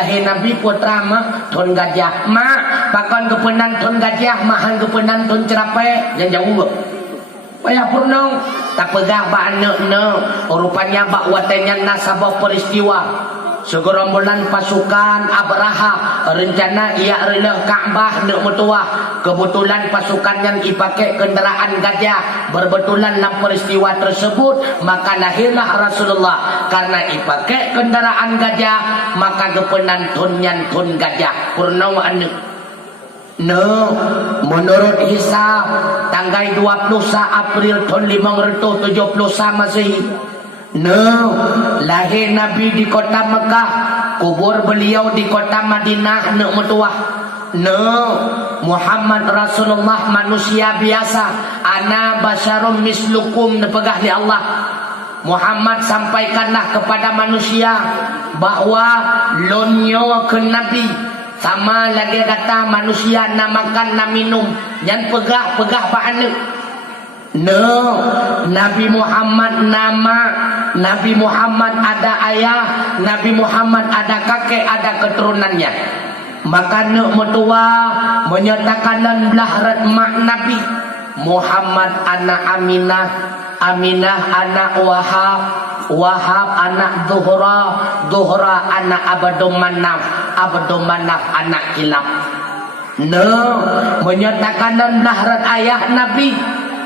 lahir Nabi putra mah thon gajah. Mak pakon kepenan thon gajah, mahan kepenan thon cerape. Jangan jauh. Payah purnong tak pegah ba anak na. Rupanya ba watenya nasabah peristiwa. Segerombolan pasukan Abraha rencana ia rela Ka'bah nak metuah. Kebetulan pasukan yang dipakai kenderaan gajah. Berbetulan dalam peristiwa tersebut maka lahirlah Rasulullah. Karena dipakai kenderaan gajah maka kepenan thun gajah. Purnawa anak. No, menurut hisab tanggal 20 April tahun 570 Masehi. No, lahir Nabi di kota Mekah, kubur beliau di kota Madinah nak metuah. No, Muhammad Rasulullah manusia biasa. Ana basyarum mislukum nepegah di Allah. Muhammad sampaikanlah kepada manusia bahwa lonyo ke Nabi sama lagi kata manusia na makan na minum yang pegah ba'ana. No, Nabi Muhammad nama Nabi Muhammad ada ayah, Nabi Muhammad ada kakek, ada keturunannya. Maka nak metua menyatakan belah mak Nabi Muhammad anak Aminah, Aminah anak Wahab, Wahab anak Zuhra, Zuhra anak Abdul Manaf, Abdul Manaf anak Kilab. No, menyatakan belah ayah Nabi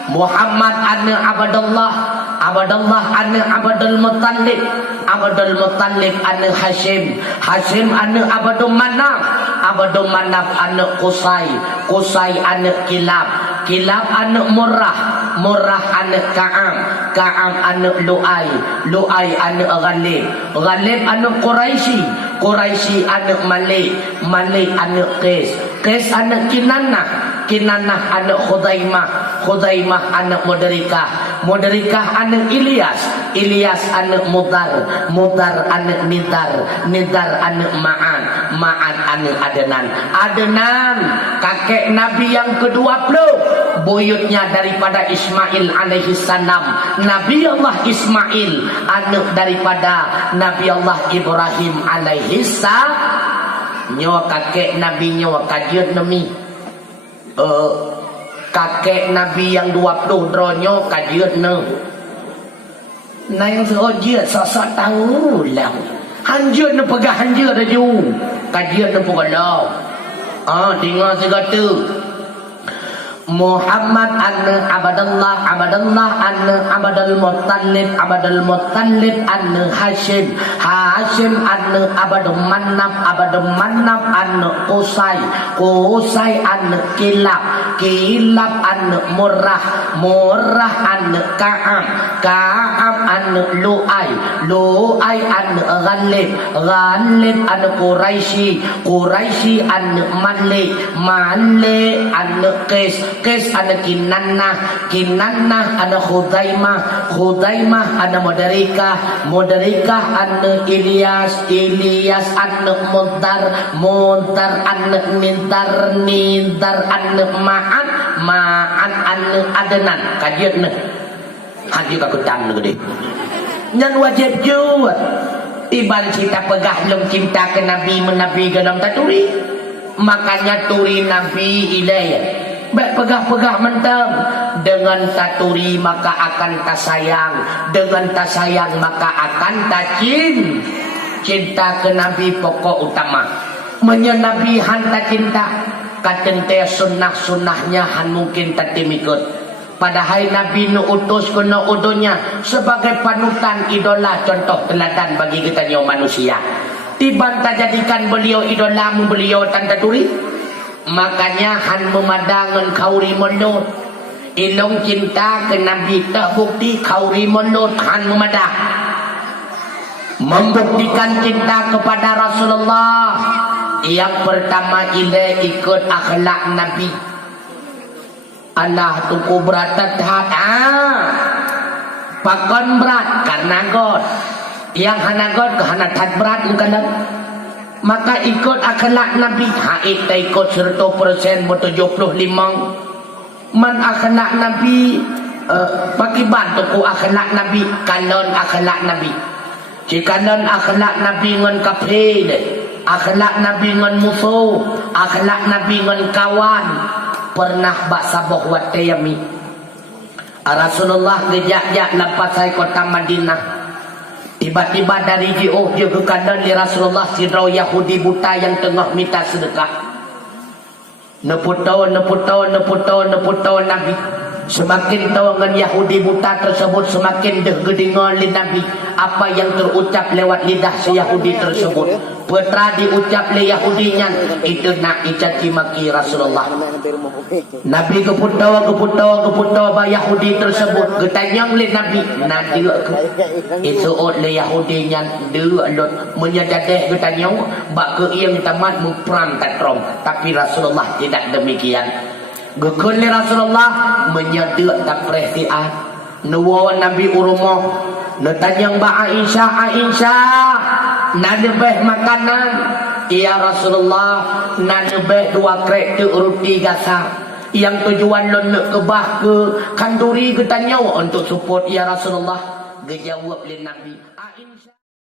Muhammad anak Abdullah, Abdullah anak Abdul Muttalib, Abdul Muttalib anak Hashim, Hashim anak Abdul Manaf, Abdul Manaf anak Qusay, Qusay anak Kilab, Kilab anak Murrah, Murrah anak Ka'am, Ka'am anak Lu'ay, Lu'ay anak Ghalib, Ghalib anak Quraisy, Quraisy anak Malik, Malik anak Qais, Qais anak Kinanah, Kinanah anak Khudaimah, Khudaimah anak Mudrikah, Mudrikah anak Ilyas, Ilyas anak Mudar, Mudar anak Nidar, Nidar anak Ma'an, Ma'an anak Adnan, Adnan kakek Nabi yang ke-20, buyutnya daripada Ismail alaihi salam. Nabi Allah Ismail anak daripada Nabi Allah Ibrahim alaihi salam. Nyawa kakek Nabi nyawa kajian Nabi. Kakek Nabi yang 20 dronyo kajian ne. Nah yang seojia sosok tahu lah. Hanjur ne pegah hanjur dah ju. Kajian ne pegah. Dengar segala Muhammad anak Abdullah, Abdullah anak Abdul Muttalib, Abdul Muttalib anak Hashim, Hashim anak Abdul Manaf, Abdul Manaf anak Qusay, Qusay anak Kilab, Kilab anak Murrah, Murrah anak Ka'am, Ka'am anak Lu'ay, Lu'ay anak Ghalib, Ghalib anak Quraisy, Quraisy anak Malik, Malik anak Qais, Qais anak Kinanah, Kinanah anak Khudaimah, Khudaimah anak Mudrikah, Mudrikah anak Ilyas, Ilyas anak Mudar, Mudar anak Nidar, Nidar anak Ma'an, Ma'an anak Adnan. Kajian nih haji kakutan gede dan wajib juga iban kita pegah dalam cinta ke Nabi menabi dalam taturi. Makanya turi Nabi ilai baik pegah-pegah mentang dengan taturi maka akan tasayang, dengan tasayang maka akan tacin. Cinta ke Nabi pokok utama. Menyenabi hanta cinta katente sunnah-sunnahnya han mungkin tatimikut. Padahal Nabi nu utus kena udunya sebagai panutan, idola, contoh teladan bagi kita nyawa manusia. Tiba-tiba jadikan beliau idola beliau tanda turi. Makanya han memadangkan kauri menut ilong cinta ke Nabi tak bukti kauri menut han memadah membuktikan cinta kepada Rasulullah. Yang pertama ile ikut akhlak Nabi. Anak tuku berat terhat pakon berat karena god yang hanagot ke hanatat berat bukan. Maka ikut akhlak Nabi. Haid tak ikut 100% 75. Man akhlak Nabi bagi bantu ku akhlak Nabi, kalon akhlak Nabi. Jika non akhlak Nabi ngon kafe akhlak Nabi ngan musuh, akhlak Nabi ngan kawan. Pernah bak saboh wat tayami Rasulullah ngejak-jak lepas saya kota Madinah. Tiba-tiba dari jauh juga kadang di Rasulullah sidra Yahudi buta yang tengah minta sedekah. Neputo Nabi. Semakin tahu dengan Yahudi buta tersebut, semakin dengar li Nabi apa yang terucap lewat lidah si Yahudi tersebut. Putra diucap le Yahudinya itu nak icaci maki Rasulullah. Nabi keputo ba Yahudi tersebut getanyang le Nabi nanti itu le Yahudinya dia lot menyadadeh getanyang bak ke yang tamat mupram tatrom, tapi Rasulullah tidak demikian. Gekun li Rasulullah menyadek tak perhatian. Nuwa Nabi urumah netanyang ba Aisyah nadebeh makanan. Ya Rasulullah nadebeh 2 krek tu roti gasa yang tujuan lon nak kebah ke kanduri getanya untuk support ya Rasulullah. Gejawab li Nabi Aisyah